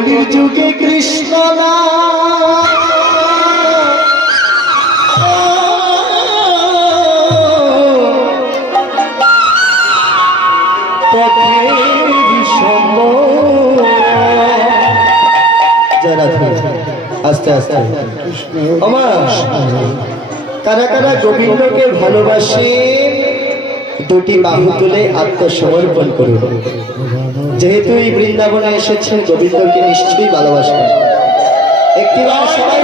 কলির যুগে কৃষ্ণ আস্তে আস্তে কারা কারা গোবিন্দকে ভালোবাসে দুটি বাহু তুলে আত্মসমর্পণ করুন। যেহেতু এই বৃন্দাবনে এসেছেন গোবিন্দকে নিশ্চয়ই ভালোবাসেন। একটিবার সবাই